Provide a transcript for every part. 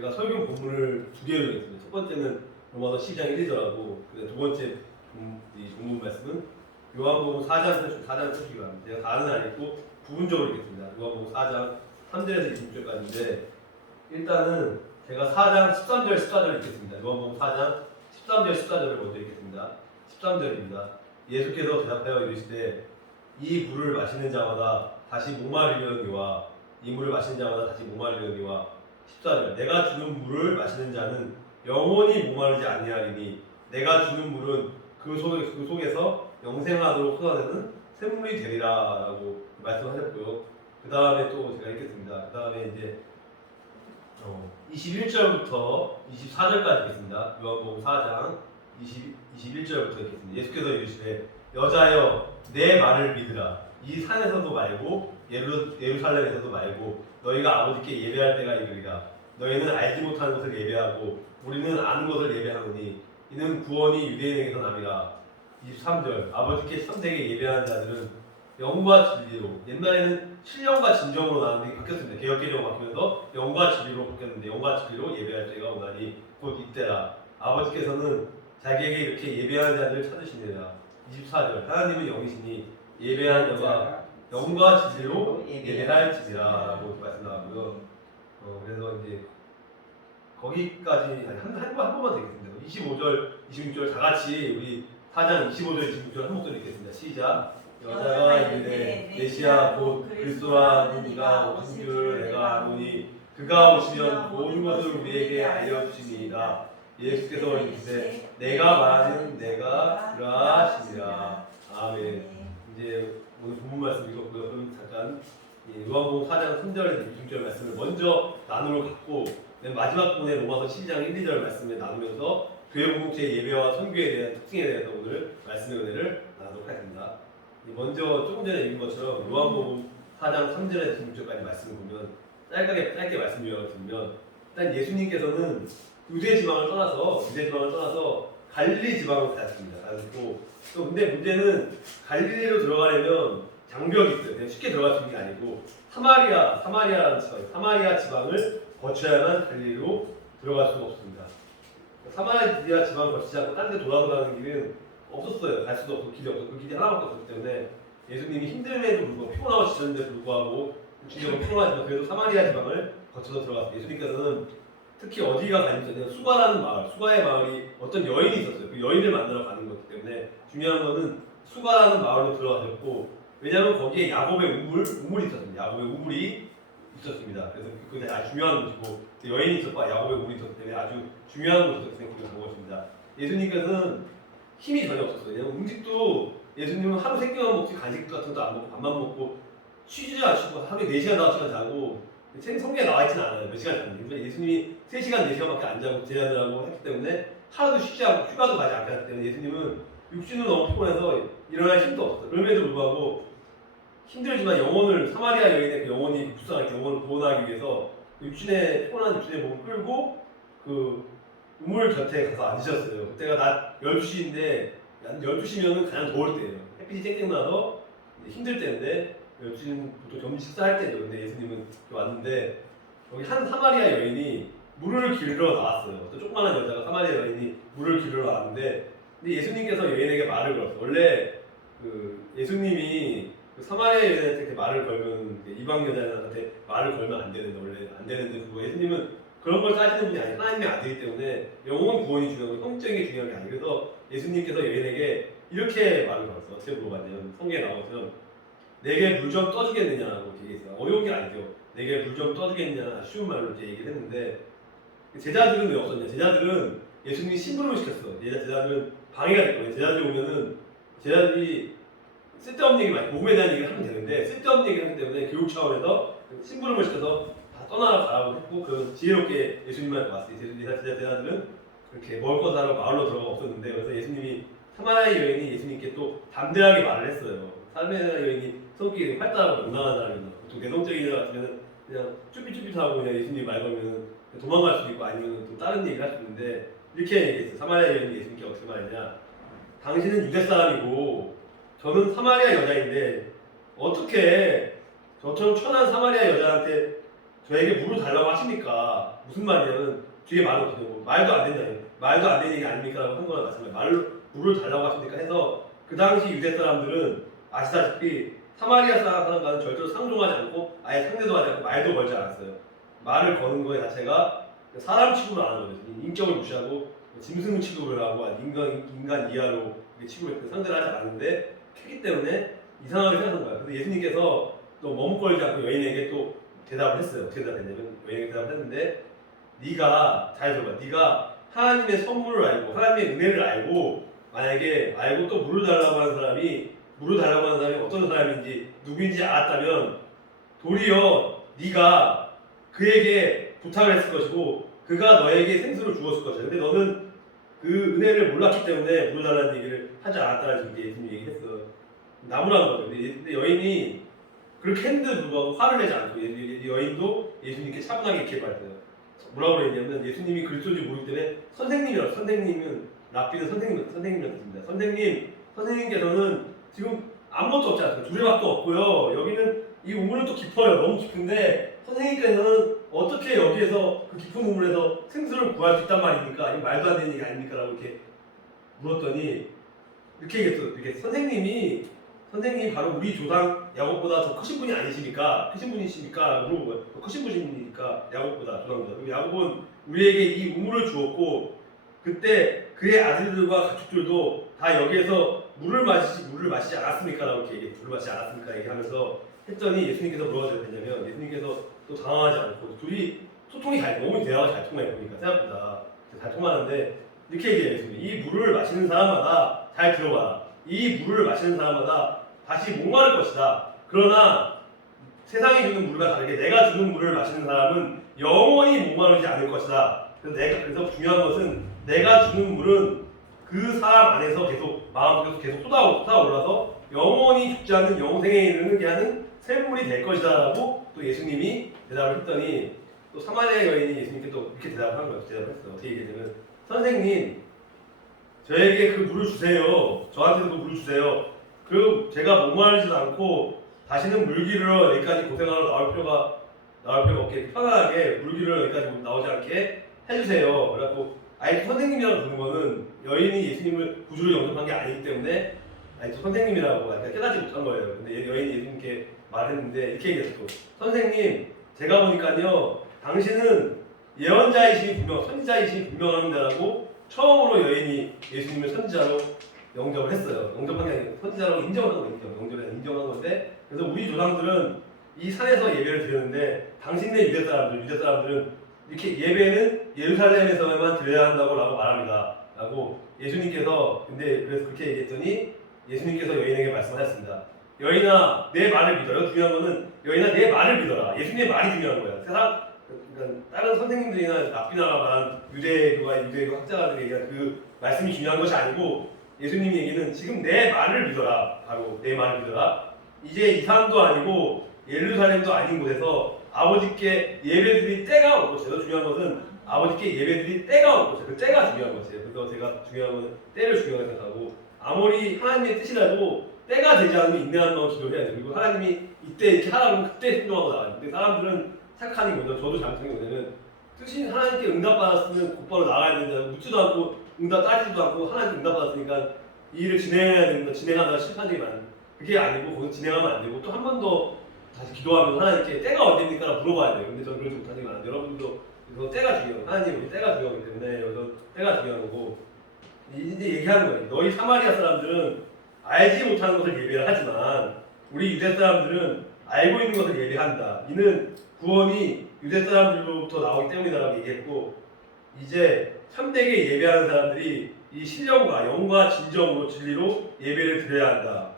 제가 설교 본문을 두 개로 정했습니다. 첫 번째는 로마서 12장 1, 2절하고 두 번째 이 본문 말씀은 요한복음 4장 표시가 합니다. 제가 다는 아니고 부분적으로 읽겠습니다. 요한복음 4장 3절에서 26절까지인데 일단은 제가 4장 13절 14절 읽겠습니다. 요한복음 4장 13절 14절을 먼저 읽겠습니다. 13절입니다. 예수께서 대답하여 이르시되 이 물을 마시는 자마다 다시 목마르려니와 이 물을 마시는 자마다 다시 목마르려니와 14절 내가 주는 물을 마시는 자는 영원히 목마르지 아니하리니 내가 주는 물은 그 속에서 영생하도록 쏟아내는 샘물이 되리라 라고 말씀하셨고요. 그 다음에 또 제가 읽겠습니다. 그 다음에 이제 21절부터 24절까지 읽겠습니다. 요한복음 4장 21절부터 읽겠습니다. 예수께서 이르시되 여자여 내 말을 믿으라. 이 산에서도 말고 예루살렘에서도 말고 너희가 아버지께 예배할 때가 이르리라. 너희는 알지 못하는 것을 예배하고 우리는 아는 것을 예배하노니 이는 구원이 유대인에게서 남이라. 23절 아버지께 참되게 예배하는 자들은 영과 진리로 옛날에는 신령과 진정으로 나왔는데 바뀌었습니다. 개혁개정으로 바뀌면서 영과 진리로 바뀌었는데 영과 진리로 예배할 때가 오나니 곧 이때라. 아버지께서는 자기에게 이렇게 예배하는 자들을 찾으시느라. 24절 하나님은 영이시니 예배하는 자가 영과 진리로 예배할지니라 라고 말씀 나오고요. 그래서 이제 거기까지 한 번만 되겠습니다. 25절, 26절 다 같이 우리 4장 25절, 26절 한 목소리 읽겠습니다. 시작. 여자가 이르되 메시아 곧 그리스도라 누가 오신 줄 내가 아노니 그가 오시면 모든 것을 우리에게 알려주시니이다. 예수께서 이르시되 내가 말하는 내가 그러하시니라. 아멘. 이제 오늘 본문 말씀 읽었고요. 그럼 잠깐 요한복음 4장 3절에서 6절 말씀을 먼저 나누러 갔고 맨 마지막 부분에 로마서 12장 1, 2절 말씀을 나누면서 교회 공동체의 예배와 선교에 대한 특징에 대해서 오늘 말씀의 은혜를 나누도록 하겠습니다. 먼저 조금 전에 읽은 것처럼 요한복음 4장 3절에서 16절까지 말씀을 보면 짧게 말씀 요약을 드리면 일단 예수님께서는 유대 지방을 떠나서 갈릴리 지방으로 가셨습니다. 그리고 또 근데 문제는 갈릴리로 들어가려면 장벽이 있어요. 그냥 쉽게 들어갈 수 있는 게 아니고 사마리아 지방을 거쳐야만 갈릴리로 들어갈 수가 없습니다. 사마리아 지방을 거치지 않고 딴 데 돌아서 가는 길은 없었어요. 갈 수도 없고 길이 없었고 그 길이 하나밖에 없었기 때문에 예수님이 힘듦에도 불구하고 피곤하고 지쳤는데 불구하고 진정으로 피곤하지만 그래도 사마리아 지방을 거쳐서 들어갔어요. 예수님께서는 특히 어디가 가셨냐면 수가의 마을이 어떤 여인이 있었어요. 그 여인을 만나러 가는 거기 때문에 중요한 거는 수가라는 마을로 들어가셨고 왜냐하면 거기에 야곱의 우물이 있었습니다. 야곱의 우물이 있었습니다. 그래서 그게 아주 중요한 곳이고 여인이 있었고 야곱의 우물이 있었기 때문에 아주 중요한 곳이었다고 생각하는 것입니다. 예수님께서는 힘이 전혀 없었어요. 왜냐하면 음식도 예수님은 하루 3끼만 먹지 간식 같은 것도 안 먹고 밥만 먹고 쉬지 않고 하루에 4시간 5시간 자고 성경에 나와 있지는 않아요. 몇 시간 잤는데 예수님이 3시간 4시간밖에 안 자고 제자들하고 했기 때문에 하루도 쉬지 않고 휴가도 가지 않기 때문에 예수님은 육신은 너무 피곤해서 일어날 힘도 없었어요. 그럼에도 불구하고 힘들지만 사마리아 여인의 그 영혼이 불쌍하게 영혼을 구원하기 위해서 피곤한 육신의 몸을 끌고 그 우물 곁에 가서 앉으셨어요. 그때가 낮 12시인데 12시면은 가장 더울 때예요. 햇빛이 쨍쨍 나서 힘들 때인데 12시는 보통 점심 식사할 때죠. 근데 예수님은 왔는데 여기 한 사마리아 여인이 물을 기르러 나왔어요. 또 조그마한 여자가 사마리아 여인이 물을 기르러 나왔는데 근데 예수님께서 여인에게 말을 걸었어요. 원래 예수님이 사마리아 여인한테 말을 걸면 이방 여자한테 말을 걸면 안 되는데 원래 안 되는데 그거 예수님은 그런 걸 따지는 분이 아니고 하나님의 아들이기 때문에 영혼 구원이 중요하고 형적인 게 중요한 게 아니에요. 그래서 예수님께서 여인에게 이렇게 말을 걸었어요. 어떻게 물어봤냐면 성경에 나오면 내게 물 좀 떠주겠느냐고 얘기했어요. 어려운 게 아니죠. 내게 물 좀 떠주겠느냐 쉬운 말로 이렇게 얘기를 했는데 제자들은 왜 없었냐? 제자들은 예수님이 심부름을 시켰어. 제자들은 방해가 됐거든요. 제자들이 쓸데없는 얘기 많이 복음에 대한 얘기를 하면 되는데 쓸데없는 얘기를 하기 때문에 교육 차원에서 심부름을 시켜서 다 떠나가라고 했고 그런 지혜롭게 예수님한테 왔어요. 제자들은 그렇게 먹을 것 사러 마을로 들어가 없었는데 그래서 예수님이 사마리아 여인이 예수님께 또 담대하게 말을 했어요. 사마리아 여인이 성격이 활달하고 명랑한 사람이나 보통 내성적인 일 같으면 그냥 쭈삣쭈삣하고 그냥 예수님 말 걸면 도망갈 수도 있고 아니면 또 다른 얘기를 할 수 있는데 이렇게 얘기했어요. 사마리아 여인이 예수님께 어떻게 말했냐? 당신은 유대 사람이고 저는 사마리아 여자인데 어떻게 저처럼 천한 사마리아 여자한테 저에게 물을 달라고 하십니까? 무슨 말이냐면 뒤에 말은 어떻게 되고 말도 안 된다. 말도 안 되는 얘기 아닙니까? 라고 한 거랑 마찬가지예요. 물을 달라고 하십니까? 해서 그 당시 유대 사람들은 아시다시피 사마리아 사람과는 절대로 상종하지 않고 아예 상대도 하지 않고 말도 걸지 않았어요. 말을 거는 거에 자체가 사람 취급을 안 하는 거죠. 인격을 무시하고 짐승 취급을 하고 인간 이하로 취급을 했고 상대를 하지 않았는데 했기 때문에 이상하게 생각한 거야. 근데 예수님께서 또 머뭇거리지 않고 여인에게 또 대답을 했어요. 어떻게 대답했냐면 여인에게 대답을 했는데 네가 잘 들어봐. 네가 하나님의 선물을 알고 하나님의 은혜를 알고 만약에 알고 또 물을 달라고 하는 사람이 어떤 사람인지 누구인지 알았다면 도리어 네가 그에게 부탁을 했을 것이고 그가 너에게 생수를 주었을 것이야. 근데 너는 그 은혜를 몰랐기 때문에 물을 달라는 얘기를 하지 않았다는 식의 예수님이 얘기했어. 나무라는 거죠. 근데 여인이 그렇게 했는데도 불구하고 화를 내지 않고 여인도 예수님께 차분하게 이렇게 말했어요. 뭐라고 그랬냐면 예수님이 그리스도인지 모르기 때문에 선생님이라고. 선생님은 랍비는 선생님이라는 뜻입니다. 선생님께서는 지금 아무것도 없지 않습니까? 두레박도 없고요. 여기는 이 우물은 또 깊어요. 너무 깊은데 선생님께서는 어떻게 여기에서 그 깊은 우물에서 생수를 구할 수 있단 말입니까? 이거 말도 안 되는 얘기 아닙니까? 라고 이렇게 물었더니 이렇게 얘기했어. 이렇게 선생님이 바로 우리 조상 야곱보다 더 크신 분이 아니십니까? 크신 분이십니까? 물어보고요. 더 크신 분이십니까? 야곱보다 조상보다. 그럼 야곱은 우리에게 이 우물을 주었고 그때 그의 아들들과 가축들도 다 여기에서 물을 마시지 않았습니까? 라고 이렇게 물을 마시지 않았습니까? 얘기하면서 했더니 예수님께서 뭐라고 대답했냐면 예수님께서 또 당황하지 않고 둘이 소통이 너무 대화가 잘 통해요. 그러니까 생각보다 잘 통하는데 이렇게 얘기해요. 예수님이 이 물을 마시는 사람마다 잘 들어봐라. 이 물을 마시는 사람마다 다시 목마를 것이다. 그러나 세상이 주는 물과 다르게 내가 주는 물을 마시는 사람은 영원히 목마르지 않을 것이다. 그래서 중요한 것은 내가 주는 물은 그 사람 안에서 마음속에서 계속 쏟아올라서 영원히 죽지 않는 영생에 이르게 하는 샘물이 될 것이다라고 또 예수님이 대답을 했더니 또 사마리아 여인이 예수님께 또 이렇게 대답을 했어요. 어떻게 얘기했냐면 선생님 저에게 그 물을 주세요. 저한테도 그 물을 주세요. 그리고 제가 목마르지도 않고 다시는 물기로 여기까지 고생하러 나올 필요가 없게 편안하게 물기로 여기까지 나오지 않게 해주세요. 그래갖고 아예 선생님이라고 부르는 거는 여인이 예수님을 구주로 영접한 게 아니기 때문에 아예 선생님이라고 깨닫지 못한 거예요. 근데 여인이 예수님께 말했는데 이렇게 얘기했어. 선생님 제가 보니까요 당신은 예언자이심이 선지자이심이 분명합니다라고 처음으로 여인이 예수님을 선지자로 영접을 했어요. 영접한 게 아니고 선지자로 인정한 거예요. 인정한 건데 그래서 우리 조상들은 이 산에서 예배를 드렸는데 당신네 유대 사람들은 이렇게 예배는 예루살렘에서만 드려야 한다고 말합니다. 라고 예수님께서 그래서 그렇게 얘기했더니 예수님께서 여인에게 말씀하셨습니다. 여인아 내 말을 믿어요. 중요한 거는 여인아 내 말을 믿어라. 예수님의 말이 중요한 거야. 그러니까 다른 선생님들이나 랍비나 말한 유대교 학자들이 얘기한 그 말씀이 중요한 것이 아니고 예수님 얘기는 지금 내 말을 믿어라. 바로 내 말을 믿어라. 이제 이 산도 아니고 예루살렘도 아닌 곳에서 아버지께 예배드릴 때가 올 것이에요. 중요한 것은 아버지께 예배드릴 때가 올 것이에요. 그 때가 중요한 것이에요. 그래서 제가 중요한 건 때를 중요하게 생각하고 아무리 하나님의 뜻이라도 때가 되지 않으면 인내하는 마음으로 기도를 해야 돼요. 그리고 하나님이 이때 이렇게 하라고 하면 그때 행동하고 나가요. 근데 사람들은 착하는 거죠. 저도 잘못한 게 뭐냐면 뜻이 하나님께 응답받았으면 곧바로 나가야 된다. 묻지도 않고 응답 따지지도 않고 하나님께 응답받았으니까 이 일을 진행해야 된다. 진행하다가 실패한 적이 많아요. 그게 아니고 거기서 진행하면 안 되고 또 한 번 더 다시 기도하면서 하나님께 때가 언제입니까? 물어봐야 돼요. 근데 저는 그러지 못한 적이 많아요. 여러분도 그래서 때가 중요해요. 하나님 우리 때가 중요하기 때문에 여기서 때가 중요한 거고 이제 얘기하는 거예요. 너희 사마리아 사람들은 알지 못하는 것을 예배를 하지만 우리 유대 사람들은 알고 있는 것을 예배한다. 이는 구원이 유대 사람들로부터 나오기 때문이다라고 얘기했고 이제 참되게 예배하는 사람들이 이 신령과 영과 진정으로 진리로 예배를 드려야 한다.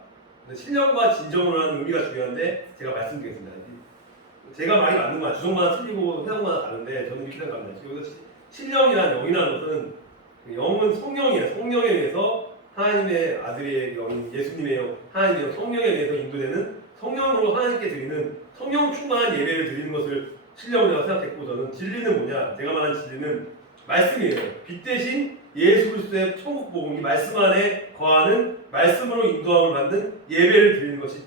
신령과 진정으로 하는 의미가 중요한데 제가 말씀드리겠습니다. 제가 말이 맞는 거야. 주석마다 틀리고 해석마다 다른데 저는 이렇게 생각합니다. 여기서 신령이란 영이라는 것은 영은 성령이에요. 성령에 의해서 하나님의 아들의 영, 예수님의 영, 하나님의 영, 성령에 의해서 인도되는 성령으로 하나님께 드리는 성령 충만한 예배를 드리는 것을 신령이라고 생각했고 저는 진리는 뭐냐? 제가 말한 진리는 말씀이에요. 빛 대신 예수 그리스도의 천국 복음, 이 말씀 안에 거하는 말씀으로 인도함을 받는 예배를 드리는 것이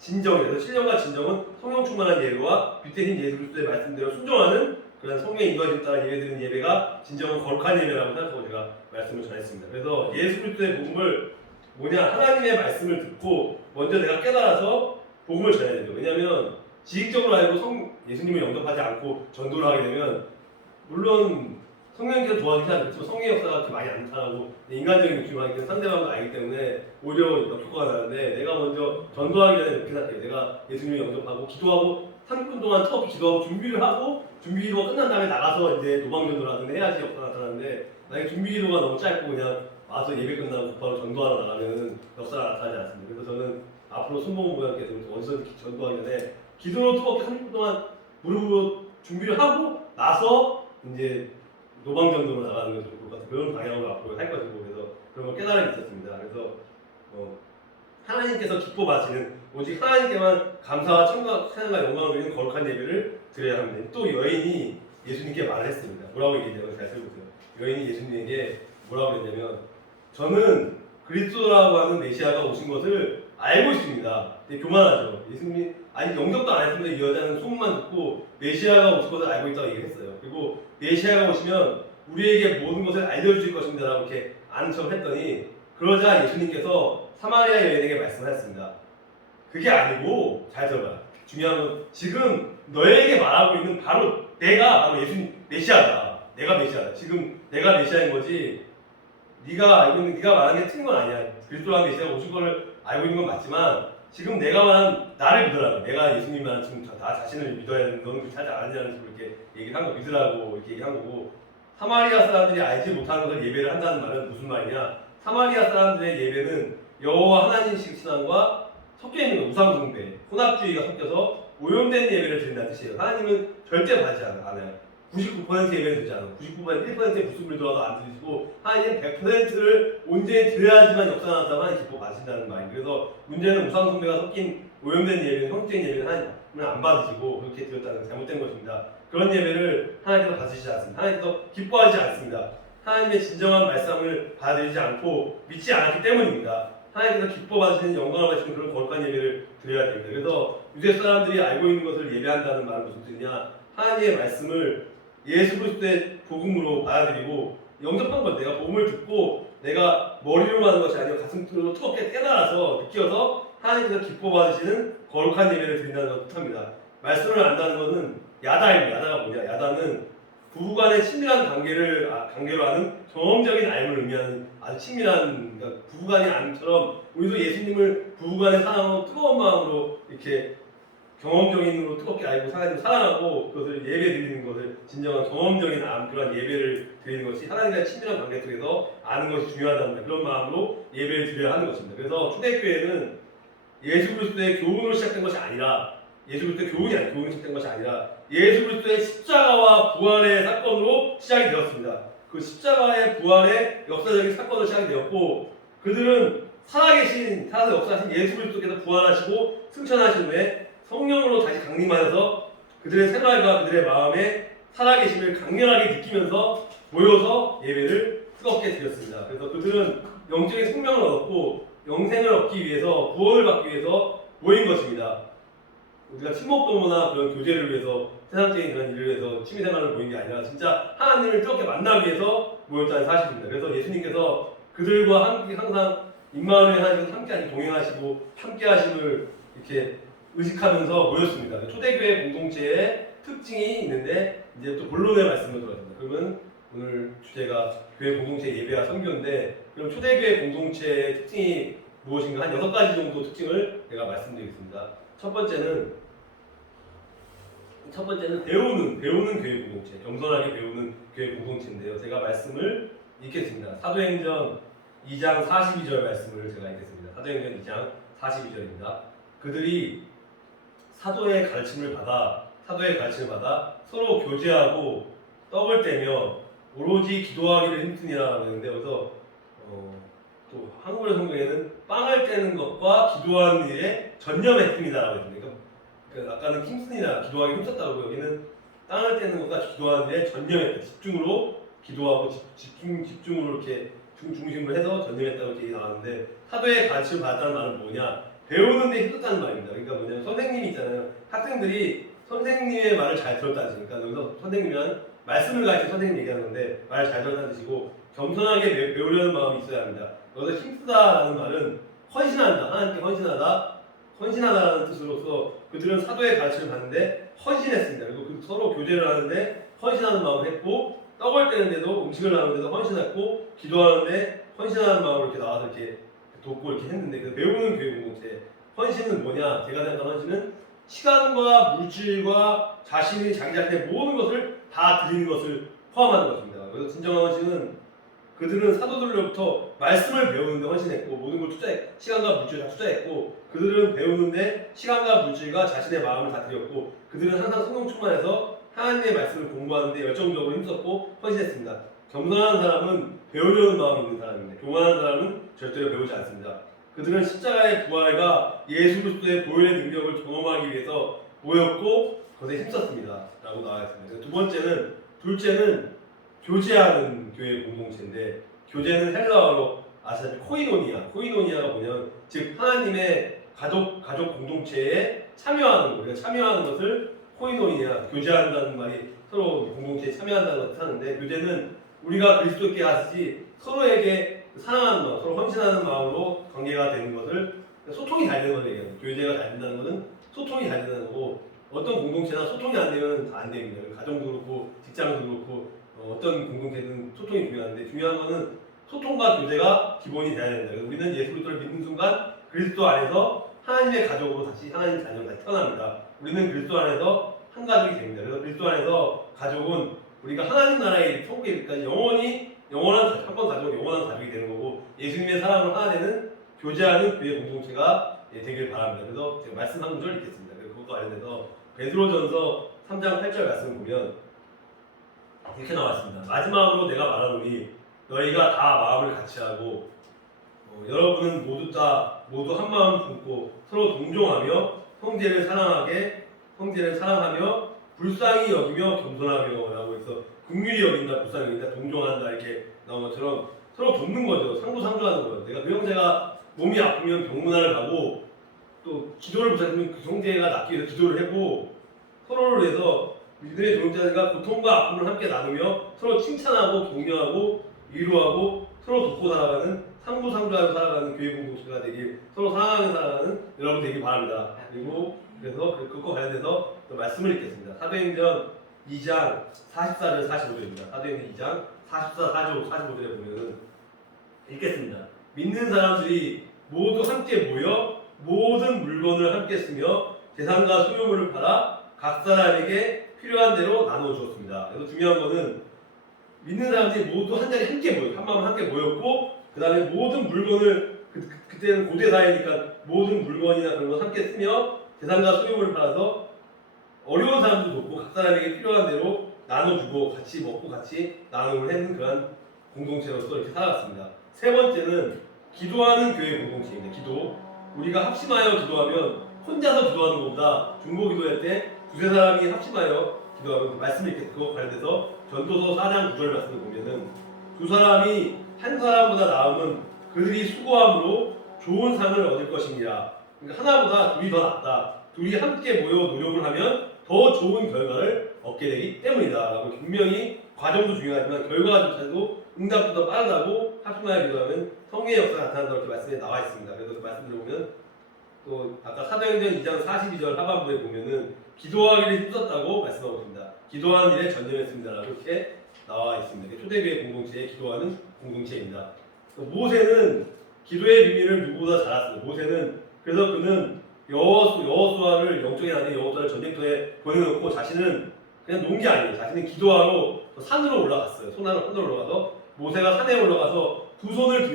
진정이에요. 신령과 진정은 성령 충만한 예배와 빛대신 예수 그리스도의 말씀대로 순종하는 그런 성령의 인도하심 따라 예배드리는 예배가 진정한 거룩한 예배라고 생각하고 제가 말씀을 전했습니다. 그래서 예수 그리스도의 복음을 뭐냐, 하나님의 말씀을 듣고 먼저 내가 깨달아서 복음을 전해야 돼요. 왜냐하면 지식적으로 알고 예수님을 영접하지 않고 전도를 하게 되면 물론 성령께서 도와주시지 않겠지만 성령의 역사가 그렇게 많이 안 나타나고 인간적인 느낌이 많이 드는 상대방도 알기 때문에 오히려 역효과가 나는데, 내가 먼저 전도하기 전에 이렇게 생각해요. 내가 예수님을 영접하고 기도하고 30분 동안 터 기도하고 준비를 하고 준비 기도가 끝난 다음에 나가서 이제 도방전도라든지 해야지 역사가 나타나는데, 만약에 준비 기도가 너무 짧고 그냥 와서 예배 끝나고 바로 전도하러 나가면 역사가 나타나지 않습니다. 그래서 저는 앞으로 순복음 모양께 되면 어디서든 전도하기 전에 기도로 뜨겁게 30분 동안 무릎으로 준비를 하고 나서 이제 노방전도로 나가는 것도 좋을 것 같은 그런 방향으로 앞으로 할 것이고, 그래서 그런 걸 깨달음이 있었습니다. 그래서 하나님께서 기뻐 받으시는 오직 하나님께만 감사와 찬양과 영광을 드리는 거룩한 예배를 드려야 합니다. 또 여인이 예수님께 말을 했습니다. 뭐라고 얘기했냐면, 잘 들어보세요. 여인이 예수님에게 뭐라고 했냐면, 저는 그리스도라고 하는 메시아가 오신 것을 알고 있습니다. 되게 교만하죠. 예수님이 아니 영접도 안 했는데 이 여자는 소문만 듣고 메시아가 오신 것을 알고 있다고 얘기했어요. 그리고 메시아가 오시면 우리에게 모든 것을 알려주실 것입니다 라고 이렇게 아는 척을 했더니, 그러자 예수님께서 사마리아 여인에게 말씀하셨습니다. 그게 아니고, 잘 들어봐. 중요한 건 지금 너에게 말하고 있는 바로 내가 바로 예수님 메시아다. 내가 메시아다. 지금 내가 메시아인 거지. 네가 알고 있는, 네가 말하는 게 틀린 건 아니야. 그리스도라는 메시아가 오신 걸 알고 있는 건 맞지만 지금 내가 말한 나를 믿으라고. 내가 예수님만 지금 나 자신을 믿어야 하는, 너는 그렇게 하지 않았냐는 식으로 이렇게 얘기를 한 거, 믿으라고 이렇게 얘기한 거고, 사마리아 사람들이 알지 못하는 것을 예배를 한다는 말은 무슨 말이냐? 사마리아 사람들의 예배는 여호와 하나님식 신앙과 섞여 있는 우상 숭배, 혼합주의가 섞여서 오염된 예배를 드린다는 뜻이에요. 하나님은 절대 받지 않아요. 99% 예배를 드리지 않아요. 99% 1%의 부수를 들어도 안 드리시고, 하나님은 100%를 온전히 드려야지만 역사가 나타나면 하나님 기뻐 받으신다는 말이에요. 그래서 문제는 우상 숭배가 섞인 오염된 예배는, 형식적인 예배는 하나님을 안 받으시고 그렇게 드렸다는 잘못된 것입니다. 그런 예배를 하나님께서 받으시지 않습니다. 하나님께서 기뻐하지 않습니다. 하나님의 진정한 말씀을 받아들이지 않고 믿지 않았기 때문입니다. 하나님께서 기뻐 받으시는, 영광을 받으시는 그런 거룩한 예배를 드려야 됩니다. 그래서 유대 사람들이 알고 있는 것을 예배한다는 말은 무슨 뜻이냐? 하나님의 말씀을 예수 그리스도의 복음으로 받아들이고 영접한 것, 내가 복음을 듣고 내가 머리로 하는 것이 아니라 가슴으로 뜨겁게 깨달아서 느껴서 하나님께서 기뻐 받으시는 거룩한 예배를 드린다는 것을 뜻합니다. 말씀을 안다는 것은 야다입니다. 야다가 뭐냐? 야다는 부부간의 친밀한 관계로 하는 경험적인 알을 의미하는 아주 친밀한, 그러니까 부부간의 안처럼 우리도 예수님을 부부간의 사랑으로 뜨거운 마음으로 이렇게 경험적인으로 뜨겁게 알고 하나님을 사랑하고 그것을 예배 드리는 것을 진정한 경험적인 그런 예배를 드리는 것이 하나님과의 친밀한 관계 속에서 아는 것이 중요하다는 그런 마음으로 예배를 드려야 하는 것입니다. 그래서 초대교회는 예수 그리스도의 교훈으로 시작된 것이 아니라, 예수 그리스도의 교훈이 시작된 것이 아니라 예수 그리스도의 십자가와 부활의 사건으로 시작이 되었습니다. 그 십자가의 부활의 역사적인 사건으로 시작이 되었고, 그들은 살아서 역사하신 예수 그리스도께서 부활하시고 승천하신 후에 성령으로 다시 강림하여서 그들의 생활과 그들의 마음에 살아계심을 강렬하게 느끼면서 모여서 예배를 뜨겁게 드렸습니다. 그래서 그들은 영적인 생명을 얻고 영생을 얻기 위해서, 구원을 받기 위해서 모인 것입니다. 우리가 친목도모나 그런 교제를 위해서, 세상적인 그런 일을 위해서 취미생활을 모인 게 아니라 진짜 하나님을 뜨겁게 만나기 위해서 모였다는 사실입니다. 그래서 예수님께서 그들과 함께 항상 임마누엘 하나님께서 함께 동행하시고 함께 하심을 이렇게 의식하면서 모였습니다. 초대교회 공동체의 특징이 있는데, 이제 또 본론의 말씀을 들어갑니다. 그러면 오늘 주제가 교회 공동체 예배와 선교인데, 그럼 초대교회 공동체의 특징이 무엇인가 한 6가지 정도 특징을 제가 말씀드리겠습니다. 첫 번째는 배우는 교회 공동체, 겸손하게 배우는 교회 공동체인데요. 제가 말씀을 읽겠습니다. 사도행전 2장 42절 말씀을 제가 읽겠습니다. 사도행전 2장 42절입니다. 그들이 사도의 가르침을 받아 서로 교제하고 떡을 떼며 오로지 기도하기를 힘쓰니라 그랬는데, 여기서 또 한국어 성경에는 빵을 떼는 것과 기도하는 일에 전념했습니다라고 했습니다. 그러니까 아까는 힘쓰니라, 기도하기 힘썼다고, 여기는 땅을 떼는 것과 기도하는 일에 전념했다. 집중으로 기도하고 집중으로 이렇게 중심으로 해서 전념했다고 얘기 나왔는데, 사도의 가르침을 받았다는 말은 뭐냐? 배우는데 힘들다는 말입니다. 그러니까 뭐냐면 선생님이 있잖아요. 학생들이 선생님의 말을 잘 들었다는 뜻이니까 여기서 선생님이란 말씀을 가르친 선생님 얘기하는 건데 말을 잘 들었다는 뜻이고 겸손하게 배우려는 마음이 있어야 합니다. 여기서 힘쓰다라는 말은 헌신한다, 하나님께 헌신하다라는 뜻으로서 그들은 사도의 가르침을 받는데 헌신했습니다. 그리고 서로 교제를 하는데 헌신하는 마음을 했고 떡을 떼는데도 음식을 나누는데도 헌신했고 기도하는데 헌신하는 마음으로 이렇게 나와서 이렇게 돕고 이렇게 했는데 그 배우는 교회 공동체 헌신은 뭐냐? 제가 생각하는 헌신은 시간과 물질과 자기 자신의 모든 것을 다 드리는 것을 포함하는 것입니다. 그래서 진정한 헌신은 그들은 사도들로부터 말씀을 배우는데 헌신했고 모든 걸 시간과 물질을 다 투자했고 그들은 배우는데 시간과 물질과 자신의 마음을 다 드렸고 그들은 항상 성령 충만해서 하나님의 말씀을 공부하는데 열정적으로 힘썼고 헌신했습니다. 겸손한 사람은 배우려는 마음이 있는 사람입니다. 교만한 사람은 절대로 배우지 않습니다. 그들은 십자가의 부활과 예수 그리스도의 보혈의 능력을 경험하기 위해서 모였고 그것에 힘썼습니다. 라고 나와 있습니다. 둘째는 교제하는 교회 공동체인데 교제는 헬라어로 아시다시피 코이노니아가 뭐냐면 즉 하나님의 가족 공동체에 참여하는 거. 우리가 참여하는 것을 코이노니아, 교제한다는 말이 서로 공동체에 참여한다는 것을 뜻하는데 교제는 우리가 그리스도께 하듯이 서로에게 사랑하는 마음, 서로 헌신하는 마음으로 관계가 되는 것을 소통이 잘 되는 것을 얘기합니다. 교제가 잘 된다는 것은 소통이 잘 된다는 거고 어떤 공동체나 소통이 안 되면 다 안 됩니다. 가정도 그렇고 직장도 그렇고 어떤 공동체든 소통이 중요한데 중요한 거는 소통과 교제가 기본이 돼야 된다. 그래서 우리는 예수 그리스도를 믿는 순간 그리스도 안에서 하나님의 가족으로 다시 하나님의 자녀로 다시 태어납니다. 우리는 그리스도 안에서 한 가족이 됩니다. 그래서 그리스도 안에서 가족은 우리가 하나님 나라의 천국에 이르기까지 영원한 한번 가족은 영원한 가족이 되는 거고 예수님의 사랑으로 하나 되는 교제하는 교회 공동체가 되길 바랍니다. 그래서 제가 말씀 한 구절 읽겠습니다. 그것과 관련해서 베드로전서 3장 8절 말씀을 보면 이렇게 나왔습니다. 마지막으로 내가 말하노니 너희가 다 마음을 같이하고 여러분은 모두 한 마음 품고 서로 동정하며 형제를 사랑하며 불쌍히 여기며 겸손하며 라고 해서 긍휼히 여긴다, 불쌍히 여긴다, 동정한다 이렇게 나온 것처럼 서로 돕는 거죠. 상부상조하는 거예요. 내가 그 형제가 몸이 아프면 병문안을 가고 또 기도를 부탁하면 그 형제가 낫기 위해서 기도를 하고 서로를 위해서 믿음의 동역자들과 고통과 아픔을 함께 나누며 서로 칭찬하고 격려하고 위로하고 서로 돕고 살아가는 상부상조하며 살아가는 교회 공동체가 되길 서로 사랑하며 살아가는 여러분 되길 바랍니다. 그리고 그래서 그것과 관련해서 또 말씀을 읽겠습니다. 사도행전 2장 44절 45절입니다. 사도행전 2장 45절에 보면은 읽겠습니다. 믿는 사람들이 모두 함께 모여 모든 물건을 함께 쓰며 재산과 소유물을 팔아 각 사람에게 필요한 대로 나누어 주었습니다. 그래서 중요한 거는 믿는 사람들이 모두 한 자리에 함께 모여 한 마음 함께 모였고 그 다음에 모든 물건을 그때는 고대 사회니까 모든 물건이나 그런 걸 함께 쓰며 재산과 소유물을 팔아서 어려운 사람도 돕고 각 사람에게 필요한 대로 나눠주고 같이 먹고 같이 나눔을 하는 그런 공동체로서 이렇게 살아갔습니다. 세 번째는 기도하는 교회 공동체입니다. 우리가 합심하여 기도하면 혼자서 기도하는 것보다 중보기도할 때 두세 사람이 합심하여 기도하면 말씀을 이렇게 그거 관련해서 전도서 4장 9절 말씀을 보면은 두 사람이 한 사람보다 나으면 그들이 수고함으로 좋은 상을 얻을 것이니라. 그러니까 하나보다 둘이 더 낫다. 둘이 함께 모여 노력을 하면 더 좋은 결과를 얻게 되기 때문이다. 라고 분명히 과정도 중요하지만 결과조차도 응답도 더 빠르다고 합심하여 기도하면 성령의 역사가 나타난다고 이렇게 말씀에 나와 있습니다. 그래서 그 말씀 들어보면 또 아까 사도행전 2장 42절 하반부에 보면은 기도하기를 힘썼다고 말씀하고 있습니다. 기도하는 일에 전념했습니다라고 이렇게 나와 있습니다. 초대교회 공동체에 기도하는 공동체입니다. 모세는 기도의 비밀을 누구보다 잘 알았어요. 모세는 그래서 그는 여호수아를 영적인 아들 여호수아를 전쟁터에 보내놓고 자신은 그냥 논 게 아니에요. 자신은 기도하러 산으로 올라갔어요. 산으로 올라가서 모세가 산에 올라가서 두 손을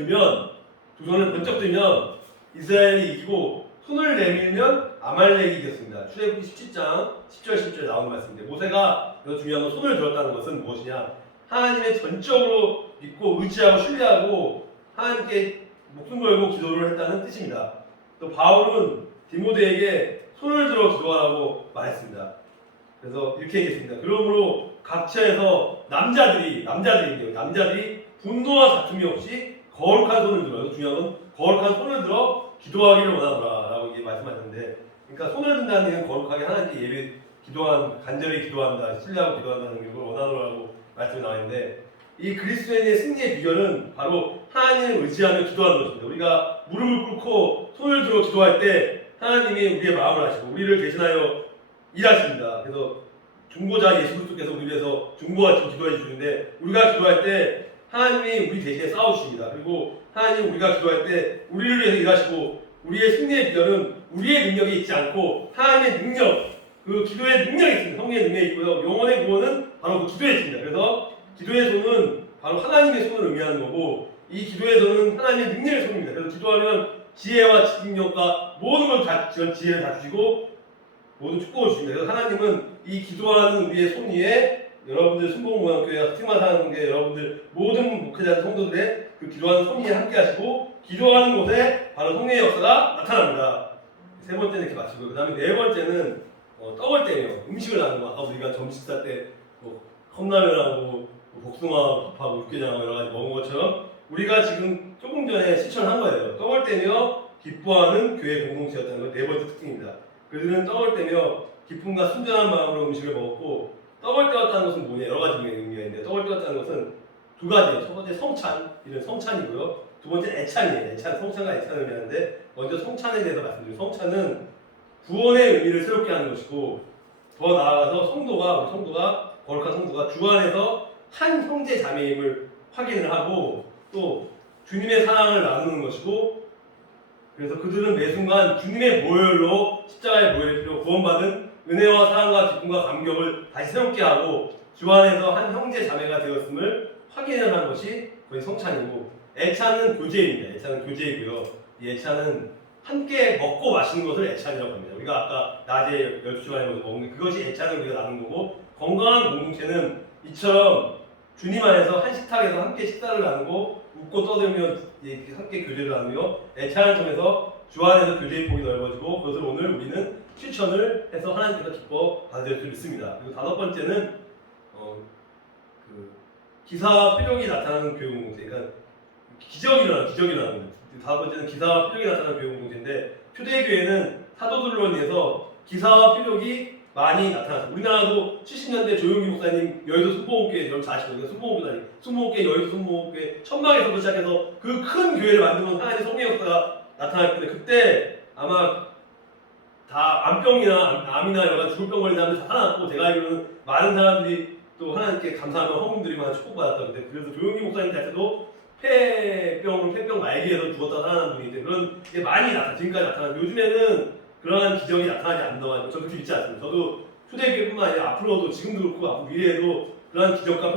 번쩍 들면 이스라엘이 이기고 손을 내밀면 아말렉이 이겼습니다. 출애굽기 17장 10절 11절에 나오는 말씀인데 모세가 여기서 중요한 건 손을 들었다는 것은 무엇이냐? 하나님의 전적으로 믿고 의지하고 신뢰하고 하나님께 목숨 걸고 기도를 했다는 뜻입니다. 또 바울은 디모데에게 손을 들어 기도하라고 말했습니다. 그래서 이렇게 얘기했습니다. 그러므로 각처에서 남자들이 분노와 다툼이 없이 거룩한 손을 들어요. 중요한 건 거룩한 손을 들어 기도하기를 원하노라라고 이게 말씀하셨는데, 그러니까 손을 든다는 얘기는 거룩하게 하나님께 예배 기도한 간절히 기도한다, 신뢰하고 기도한다는 걸 원하노라고 말씀이 나와 있는데, 이 그리스도인의 승리의 비결은 바로 하나님을 의지하며 기도하는 것입니다. 우리가 무릎을 꿇고 손을 들어 기도할 때 하나님이 우리의 마음을 아시고 우리를 대신하여 일하십니다. 그래서 중보자 예수 그리스도께서 우리 위해서 중보와 기도해 주시는데, 우리가 기도할 때 하나님이 우리 대신에 싸우십니다. 그리고 하나님 우리가 기도할 때 우리를 위해서 일하시고, 우리의 승리의 비결은 우리의 능력이 있지 않고 하나님의 능력, 그 기도의 능력이 있습니다. 성령의 능력이 있고요. 영혼의 구원은 바로 그 기도에 있습니다. 그래서 기도의 손은 바로 하나님의 손을 의미하는 거고, 이 기도의 손은 하나님의 능력의 손입니다. 그래서 기도하면 지혜와 집중력과 모든 걸 다 지혜를 다 주시고 모든 축복을 주십니다. 그래서 하나님은 이 기도하는 우리의 손 위에 여러분들 순복음고등교회와 스팅만 사는 게 여러분들 모든 목회자 성도들의 그 기도하는 손 위에 함께 하시고, 기도하는 곳에 바로 성령의 역사가 나타납니다. 세 번째는 이렇게 마치고, 그 다음에 네 번째는 떡을 떼며 음식을 나누는 거. 아까 우리가 점심 식사 때 컵라면하고 복숭아 밥하고 육개장하고 여러 가지 먹은 것처럼 우리가 지금 조금 전에 실천한 거예요. 떡을 떼며 기뻐하는 교회 공동체였다는 건 네 번째 특징입니다. 그들은 떡을 떼며 기쁨과 순전한 마음으로 음식을 먹었고, 떡을 떼었다는 것은 뭐냐, 여러 가지 의미가 있는데, 떡을 떼었다는 것은 두 가지예요. 첫 번째 성찬, 이런 성찬이고요. 두 번째 애찬이에요. 애찬, 성찬과 애찬을 의미하는데, 먼저 성찬에 대해서 말씀드리면, 성찬은 구원의 의미를 새롭게 하는 것이고, 더 나아가서 성도가 거룩한 성도가 주 안에서 한 형제 자매임을 확인을 하고, 또 주님의 사랑을 나누는 것이고, 그래서 그들은 매 순간 주님의 보혈로, 십자가의 보혈의 피로 구원받은 은혜와 사랑과 기쁨과 감격을 다시 새롭게 하고 주 안에서 한 형제 자매가 되었음을 확인을 하는 것이 거의 성찬이고, 애찬은 교제입니다. 애찬은 교제이고요. 이 애찬은 함께 먹고 마시는 것을 애찬이라고 합니다. 우리가 아까 낮에 12시간에 먹는 그것이 애찬을 우리가 나눈 거고, 건강한 공동체는 이처럼 주님 안에서 한 식탁에서 함께 식사를 나누고 웃고 떠들며 함께 교제를 나누며 애찬을 통해서 주 안에서 교제의 폭이 넓어지고, 그것을 오늘 우리는 실천을 해서 하나님께서 기뻐 받을 줄 믿습니다. 그리고 다섯 번째는 기사와 표적이 나타나는 교회 공동체, 그러니까 기적이 일어나는 겁니다. 다섯 번째는 기사와 표적이 나타나는 교회 공동체인데, 초대교회는 사도들로 인해서 기사와 표적이 많이 나타났어요. 우리나라도 70년대 조용기 목사님 여의도 순복음교회, 여러분 다 아시거든요. 순복음교회, 여의도 순복음교회 천막에서부터 시작해서 그 큰 교회를 만들면 하나님의 성령의 역사가 나타날 텐데, 그때 아마 다 암병이나 암이나 여러 가지 죽을 병 걸린 사람들이 다 살아났고, 제가 알기로는 많은 사람들이 또 하나님께 감사하며 헌금들이 많이 축복받았다는데, 그래서 조용기 목사님 자체도 폐병 말기에서 죽었다 살아난 분인데, 그런 게 많이 지금까지 나타나고, 요즘에는 그러한 기적이 나타나지 않는다고 저도 그렇게 믿지 않습니다. 저도 초대교회뿐만 아니라 앞으로도, 지금도 그렇고 앞으로 미래에도 그러한 기적과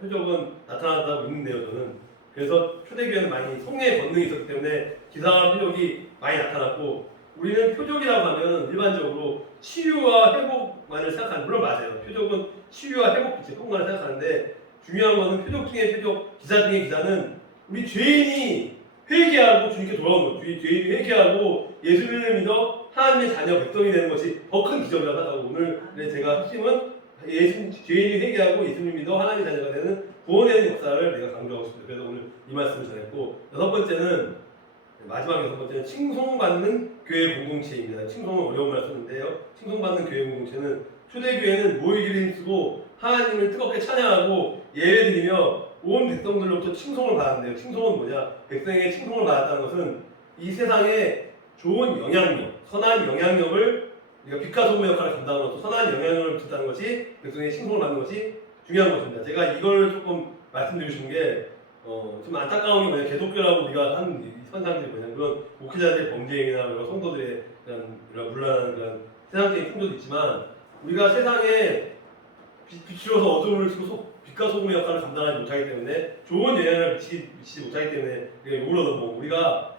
표적은 나타난다고 믿는데요, 저는. 그래서 초대교회는 많이 성령의 권능이 있었기 때문에 기사와 표적이 많이 나타났고, 우리는 표적이라고 하면 일반적으로 치유와 회복만을 생각하는, 물론 맞아요. 표적은 치유와 회복, 회복만을 생각하는데, 중요한 것은 표적 중에 표적, 기사 중에 기사는 우리 죄인이 회개하고 주님께 돌아오는 것, 죄인이 회개하고 예수를 믿어 하나님의 자녀 백성이 되는 것이 더 큰 기적이라고 하고, 오늘 제가 핵심은 죄인이 회개하고 예수를 믿어 하나님의 자녀가 되는 구원의 역사를 내가 강조하고 싶습니다. 그래서 오늘 이 말씀을 전했고, 마지막 여섯 번째는 칭송받는 교회 공동체입니다. 칭송은 어려운 말 쓰는데요. 칭송받는 교회 공동체는, 초대교회는 모이기를 힘쓰고 하나님을 뜨겁게 찬양하고 예배드리며 온 백성들로부터 칭송을 받았는데요. 칭송은 뭐냐? 백성에게 칭송을 받았다는 것은 이 세상에 좋은 영향력, 선한 영향력을, 우리가 빛과 소금의 역할을 감당하면서 선한 영향력을 미쳤다는 것이, 백성에게 칭송을 받는 것이 중요한 것입니다. 제가 이걸 조금 말씀드리고 싶은 게, 좀 안타까운 게 뭐냐, 개독교라고 우리가 한 현상들이 뭐냐, 물론 목회자들의 범죄행위나 여러 성도들의 이런 물란한 그런 세상적인 풍조도 있지만, 우리가 세상에 빛으로서 어둠을 지고 빛과 소금의 역할을 감당하지 못하기 때문에, 좋은 영향을 미치지 못하기 때문에 욕을 얻어먹고, 우리가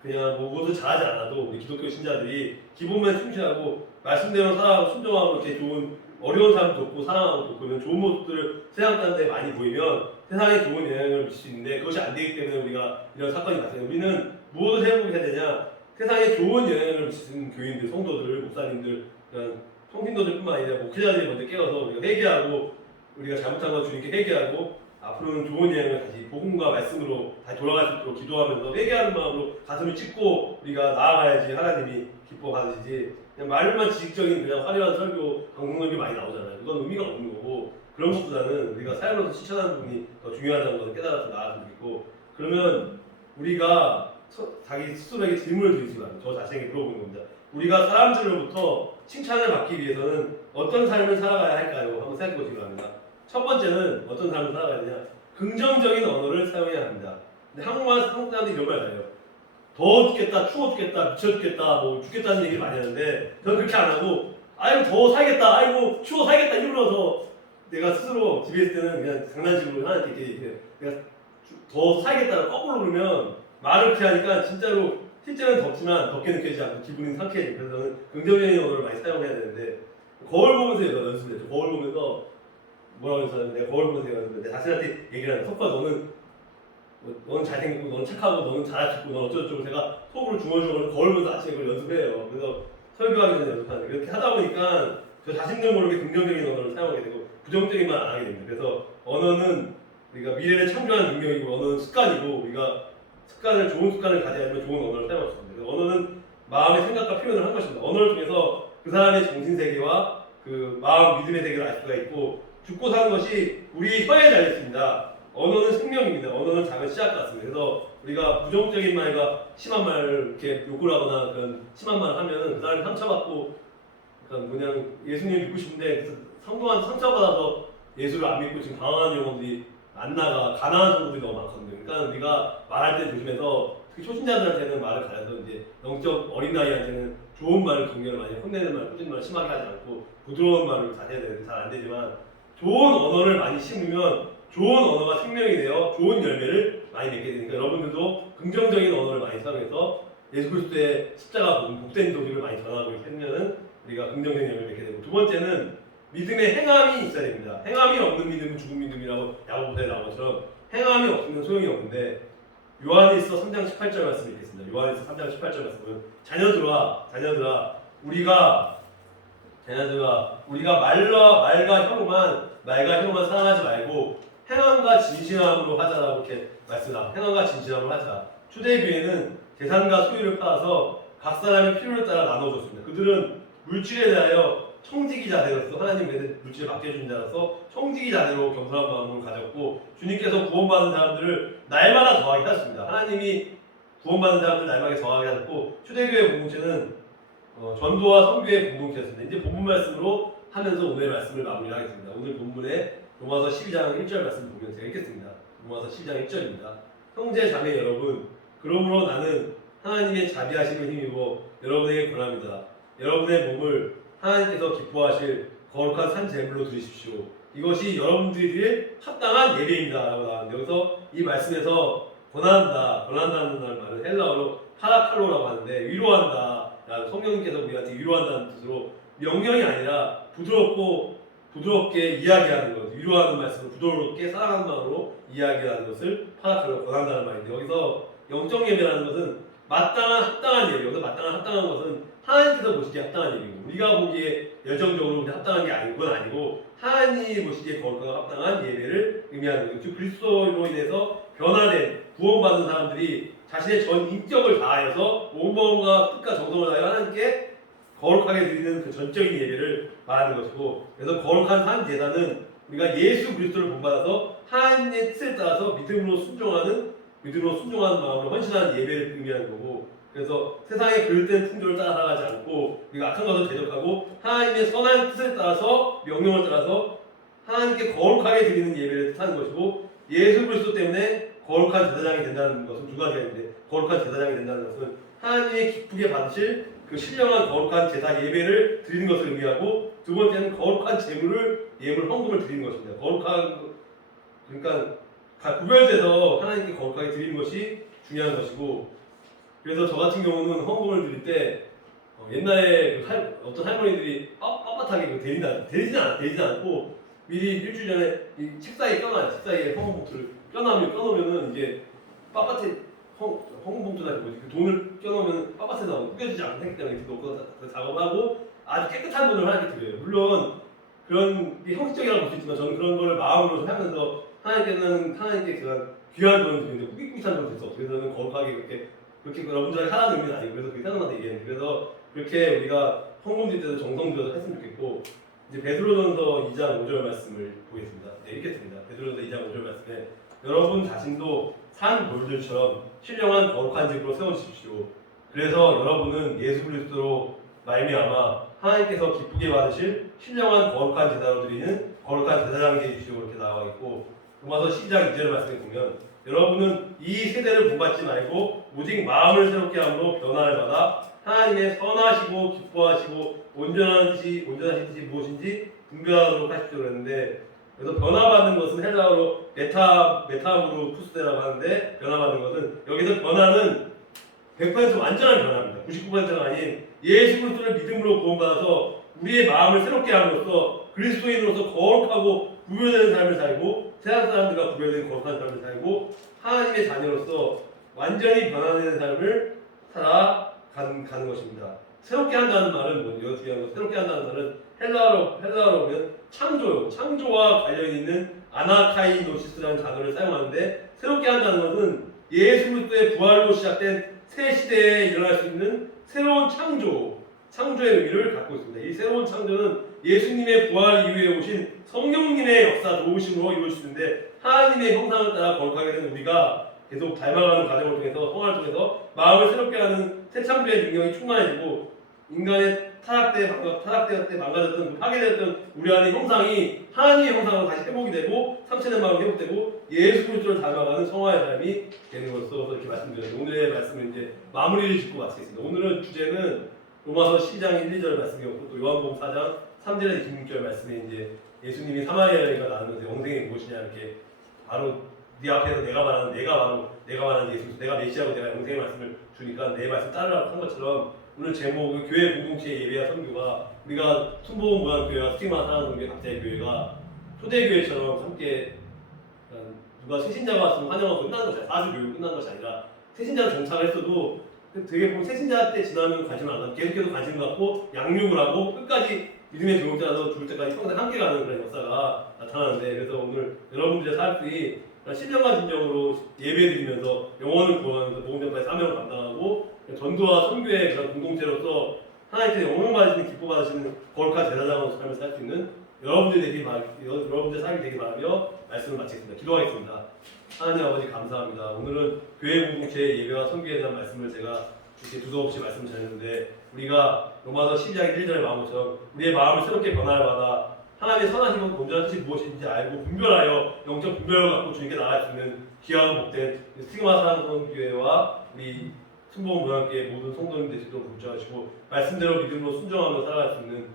그냥 무엇을 잘하지 않아도 우리 기독교 신자들이 기본만 충실하고 말씀대로 살아가고 순종하고 이렇게 좋은, 어려운 사람 돕고 사랑하고 돕고 이런 좋은 모습들을 세상 사람들에 많이 보이면 세상에 좋은 영향을 미칠 수 있는데, 그것이 안 되기 때문에 우리가 이런 사건이 발생해요. 우리는 무엇을 해야 되냐? 세상에 좋은 영향을 미치는 교인들, 성도들, 목사님들, 그런 성신도들뿐만 아니라 목회자들이 먼저 깨어서 우리가 회개하고, 우리가 잘못한 거 주님께 회개하고 앞으로는 좋은 여행을 다시 복음과 말씀으로 다시 돌아갈 수 있도록 기도하면서 회개하는 마음으로 가슴을 찢고 우리가 나아가야지 하나님이 기뻐하시지, 그냥 말만 지식적인 그냥 화려한 설교, 방송설교 많이 나오잖아요. 그건 의미가 없는 거고, 그런 것보다는 우리가 삶으로서 실천하는 부분이 더 중요하다는 것을 깨달아서 나아갔으면 좋겠고, 그러면 우리가 자기 스스로에게 질문을 드리지 말고 저 자신에게 물어보는 겁니다. 우리가 사람들로부터 칭찬을 받기 위해서는 어떤 삶을 살아가야 할까요? 한번 생각해 보시기 바랍니다. 첫 번째는 어떤 삶을 살아가야 되냐? 긍정적인 언어를 사용해야 합니다. 근데 한국 사람들이 이런 말 잘해요. 더워 죽겠다, 추워 죽겠다, 미쳐 죽겠다, 뭐 죽겠다는 얘기를 많이 하는데 저는 그렇게 안 하고 아이고 더워 살겠다, 아이고 추워 살겠다 이러면서 내가 스스로 집에 있을 때는 그냥 장난식으로 하나님께 이렇게 내가 더 살겠다를 거꾸로 그러면 말을 그렇게 하니까 진짜로 실제는 덥지만 덥게 느껴지지 않고 기분이 상쾌해져요. 그래서 저는 긍정적인 언어를 많이 사용해야 되는데 거울 보면서 연습을 했죠. 거울 보면서 뭐라고 해서 내가 거울 보면서 연습을 내 자신한테 얘기를 하는 석화 너는 잘생기고 너는 착하고 너는 잘하시고 너는 어쩌고저쩌고 제가 속으로 중얼중얼 거울 보면서 아침에 그걸 연습해요. 그래서 설교하기 전에 연습하는데 그렇게 하다 보니까 저 자신도 모르게 긍정적인 언어를 사용하게 되고 부정적인 말 안 하게 됩니다. 그래서 언어는 우리가 미래를 창조하는 능력이고 언어는 습관이고 우리가 좋은 습관을 가져야지만 좋은 언어를 사용할 수 있습니다. 그래서 언어는 마음의 생각과 표현을 한 것입니다. 언어를 통해서 그 사람의 정신세계와 그 마음 믿음의 세계를 알 수가 있고 죽고 사는 것이 우리 혀에 달려 있습니다. 언어는 생명입니다. 언어는 작은 씨앗 같습니다. 그래서 우리가 부정적인 말과 심한 말을 이렇게 욕을 하거나 그런 심한 말을 하면은 그 사람이 상처받고 그러니까 그냥 예수님 믿고 싶은데 성도한 상처받아서 예수를 안 믿고 지금 당황하는 영혼들이 안 나가 가난한 성도들이 너무 많거든요. 그러니까 우리가 말할 때 조심해서 특히 초신자들한테는 말을 가려서 이제 영적 어린 아이한테는 좋은 말을 격려를 많이 혼내는 말, 꾸짖는 말 심하게 하지 않고 부드러운 말을 잘 해야 되는데 잘 안 되지만 좋은 언어를 많이 심으면 좋은 언어가 생명이 되어 좋은 열매를 많이 맺게 되니까 여러분들도 긍정적인 언어를 많이 사용해서 예수 그리스도의 십자가 복된 도리를 많이 전하고 있으면 우리가 긍정적인 열매를 맺게 되고 두 번째는 믿음의 행함이 있어야 됩니다. 행함이 없는 믿음은 죽은 믿음이라고 야고보서에 나온 것처럼 행함이 없으면 소용이 없는데 요한일서 3장 18절 말씀 읽겠습니다. 요한일서 3장 18절 말씀은 자녀들아 우리가 말과 혀로만 사랑하지 말고 행함과 진실함으로 하자라고 이렇게 말씀합니다. 행함과 진실함으로 하자. 초대교회는 재산과 소유를 팔아서 각 사람의 필요를 따라 나눠줬습니다. 그들은 물질에 대하여 청지기 자세로서 하나님의 물질을 맡겨준 자로서 청지기 자세로 겸손한 마음을 가졌고 주님께서 구원받은 사람들을 날마다 더하게 하셨습니다. 하나님이 구원받은 사람들 날마다 더하게 하셨고 초대교회 공동체는 전도와 선교의 공동체였습니다. 이제 본문 말씀으로 하면서 오늘의 말씀을 마무리하겠습니다. 오늘 본문에 로마서 12장 1절 말씀 보면 제가 읽겠습니다. 로마서 12장 1절입니다. 형제 자매 여러분, 그러므로 나는 하나님의 자비하심을 힘입어 여러분에게 권합니다. 여러분의 몸을 하나님께서 기뻐하실 거룩한 산 제물로 드리십시오. 이것이 여러분들이 합당한 예배입니다. 라고 나왔는데 여기서 이 말씀에서 권한다는 말은 헬라어로 파라칼로라고 하는데 위로한다. 성령님께서 우리한테 위로한다는 뜻으로 명령이 아니라 부드럽게 이야기하는 것, 위로하는 말씀을 부드럽게 사랑하는 마음으로 이야기하는 것을 파라칼로 권한다는 말인데 여기서 영적 예배라는 것은 합당한 예배. 여기서 합당한 것은 하나님께서 보시기에 합당한 예배이고 우리가 보기에 열정적으로 합당한 게 아닌 건 아니고 하나님이 보시기에 거룩하고 합당한 예배를 의미하는 거예요. 즉 그리스도로 인해서 변화된 구원받은 사람들이 자신의 전 인격을 다하여서 온 마음과 뜻과 정성을 다하여 하나님께 거룩하게 드리는 그 전적인 예배를 말하는 것이고 그래서 거룩한 산 제사는 우리가 예수 그리스도를 본받아서 하나님의 뜻에 따라서 믿음으로 순종하는 마음으로 헌신하는 예배를 의미하는 거고 그래서 세상의 그릇된 풍조를 따라 살아가지 않고 우리가 악한 것을 대적하고 하나님의 선한 뜻에 따라서 명령을 따라서 하나님께 거룩하게 드리는 예배를 뜻하는 것이고 예수 그리스도 때문에 거룩한 제사장이 된다는 것은 두 가지가 있는데 거룩한 제사장이 된다는 것은 하나님의 기쁘게 받으실 그 신령한 거룩한 제사 예배를 드리는 것을 의미하고 두 번째는 거룩한 예물 헌금을 드리는 것입니다. 그러니까 구별돼서 하나님께 거룩하게 드리는 것이 중요한 것이고 그래서 저 같은 경우는 헌금을 드릴 때 옛날에 어떤 할머니들이 빳빳하게 데리지 않고 미리 일주일 전에 이 책상에 껴놔요. 책상에 헌금 봉투를 껴놓으면은 이게 빳빳해 헌금 봉투나 그 돈을 껴놓으면 빳빳해 나오고 꾸겨지지 않고 했기 때문에 이렇게 놓고 작업을 하고 아주 깨끗한 돈을 하나님께 드려요. 물론 그런 게 형식적이라고 볼 수 있지만 저는 그런 걸 마음으로 하면서 하나님께 그런 귀한 돈을 드리는데 꾸깃꾸깃한 돈을 드려서 어떻게 저는 거룩하게 그렇게 여러분들이 하라는 의미는 아니고 그래서 그렇게 생각나서 얘기했는데 그래서 그렇게 우리가 헌금 드릴 때도 정성 들여서 했으면 좋겠고 이제 베드로전서 2장 5절 말씀을 보겠습니다. 네, 읽겠습니다. 베드로전서 2장 5절 말씀에 여러분 자신도 산 돌들처럼 신령한 거룩한 집으로 세워주십시오. 그래서 여러분은 예수 그리스도로 말미암아 하나님께서 기쁘게 받으실 신령한 거룩한 제사로 드리는 거룩한 제사장이 되십시오. 이렇게 나와 있고 로마서 12장 2절 말씀에 보면 여러분은 이 세대를 본받지 말고 오직 마음을 새롭게 함으로 변화를 받아 하나님의 선하시고 기뻐하시고 온전하신 뜻이 무엇인지 분별하도록 하십시오. 그랬는데 그래서 변화받는 것은 헬라어로 메타모르 푸스테라고 하는데 변화받는 것은 여기서 변화는 100% 완전한 변화입니다. 99%가 아닌 예수 그리스도를 믿음으로 구원받아서 우리의 마음을 새롭게 함으로써 그리스도인으로서 거룩하고 구별되는 삶을 살고 세상 사람들과 구별된 거룩한 삶을 살고 하나님의 자녀로서 완전히 변화되는 삶을 살아가는 것입니다. 새롭게 한다는 말은 뭐예요? 새롭게 한다는 말은 헬라어로 보면 창조요. 창조와 관련이 있는 아나카이노시스라는 단어를 사용하는데 새롭게 한다는 것은 예수 그리스도의 부활로 시작된 새 시대에 일어날 수 있는 새로운 창조의 의미를 갖고 있습니다. 이 새로운 창조는 예수님의 부활 이후에 오신 성령님의 역사 도우심으로 이루어지는데 하나님의 형상을 따라 거룩하게 된 우리가 계속 닮아가는 과정을 통해서 성화를 통해서 마음을 새롭게 하는 새 창조의 능력이 충만해지고 인간의 타락때 망가졌던 파괴되었던 우리 안의 형상이 하나님의 형상으로 다시 회복이 되고 상처된 마음이 회복되고 예수 그리스도를 닮아가는 성화의 삶이 되는 것으로 이렇게 말씀드렸습니다. 오늘의 말씀은 이제 마무리를 짓고 마치겠습니다. 오늘은 주제는 로마서 12장 1, 2절 말씀이었고 또 요한복음 4장 3절에서 26절 말씀에 이제 예수님이 사마리아 여인과 나누면서 영생이 무엇이냐 이렇게 바로 네 앞에서 내가 말하는 예수 내가 메시아고 내가 영생의 말씀을 주니까 내 말씀 따르라고 한 것처럼 오늘 제목은 교회 공동체 예배와 선교가 우리가 순복음 모양교회와 스티마 사랑선교회 각자의 교회가 초대교회처럼 함께 누가 새신자가 왔으면 환영하고 끝난 것이 아니라 4주 교육 끝난 것이 아니라 새신자를 정착을 했어도 되게 보면 새신자 때 지나면 관심을 안 하고 계속해서 관심을 갖고 양육을 하고 끝까지 믿음의 동역자라서 죽을 때까지 평생 함께 가는 그런 역사가 나타나는데 그래서 오늘 여러분들의 삶이 신령한 진정으로 예배드리면서 영혼을 구원하면서 복음전파의 사명을 감당하고 전도와 선교의 그런 공동체로서 하나님께서 영광 받으시는 기뻐 받으시는 거룩한 제사장으로 삶을 살 수 있는 여러분들의 삶이 되길 바라며 말씀을 마치겠습니다. 기도하겠습니다. 하나님 아버지 감사합니다. 오늘은 교회 공동체의 예배와 선교에 대한 말씀을 제가 이렇게 두서없이 말씀을 전했는데 우리가 로마서 12장 1절의 마음처럼 우리의 마음을 새롭게 변화를 받아 하나님의 선하시고 온전한 뜻이 무엇인지 알고 분별하여 영적 분별을 갖고 주님께 나갈 수 있는 귀하고 복된 스티마 사랑선교회와 우리 순복음 모양교회 모든 성도님 되시도록 부르셔가지고 말씀대로 믿음으로 순종하며 살아갈 수 있는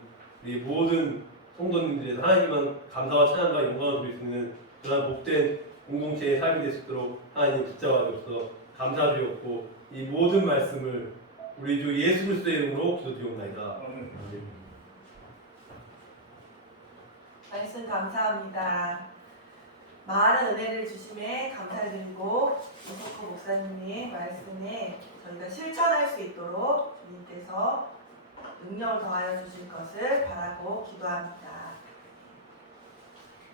우리 모든 성도님들의 하나님만 감사와 찬양과 영광을 드릴 수 있는 그런 복된 공동체의 삶이 될 수 있도록 하나님 붙잡아 주셔서 감사드렸고 이 모든 말씀을 우리 주 예수 그리스도의 이름으로 기도드리옵나이다. 말씀 감사합니다. 많은 은혜를 주심에 감사드리고 이석호 목사님의 말씀에 저희가 실천할 수 있도록 주님께서 능력을 더하여 주실 것을 바라고 기도합니다.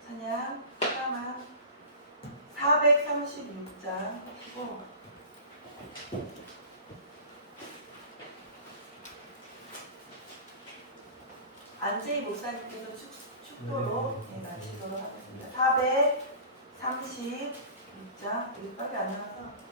찬양 436장 하시고 안재희 목사님께서 축도로 마치도록 하겠습니다. 436장 여기밖에 안 나와서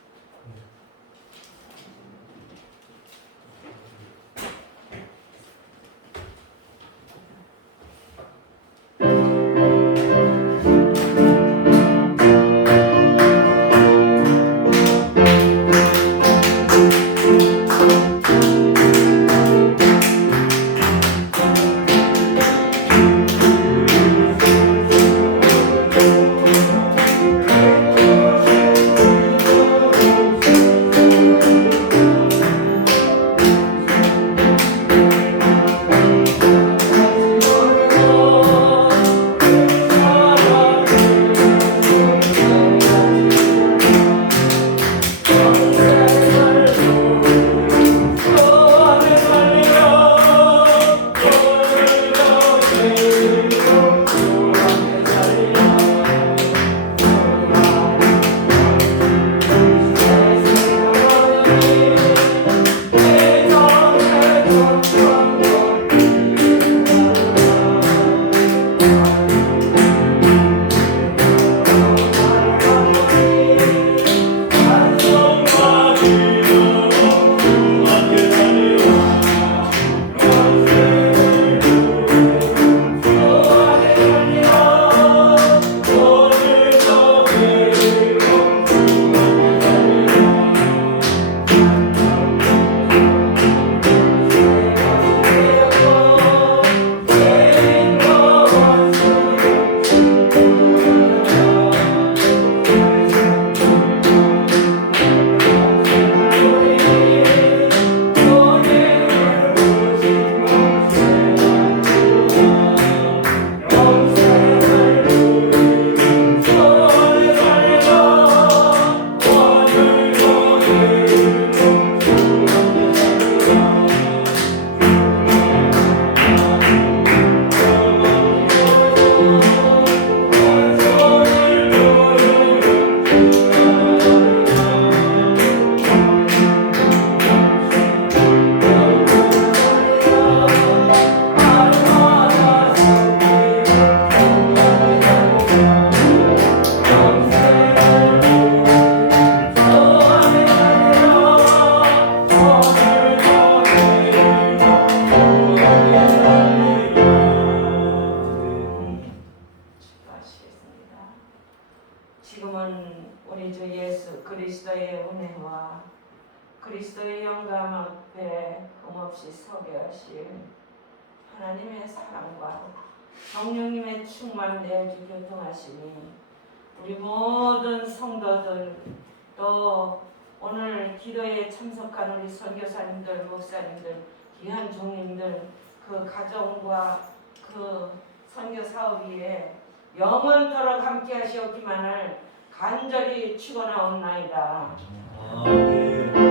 지금은 우리 주 예수 그리스도의 은혜와 그리스도의 영감 앞에 금없이 서게 하신 하나님의 사랑과 성령님의 충만 내주 교통하시니 우리 모든 성도들 또 오늘 기도에 참석한 우리 선교사님들, 목사님들, 귀한 종님들 그 가정과 그 선교 사업 위에 영원토록 함께 하시옵기만을 간절히 축원하옵나이다. 아멘.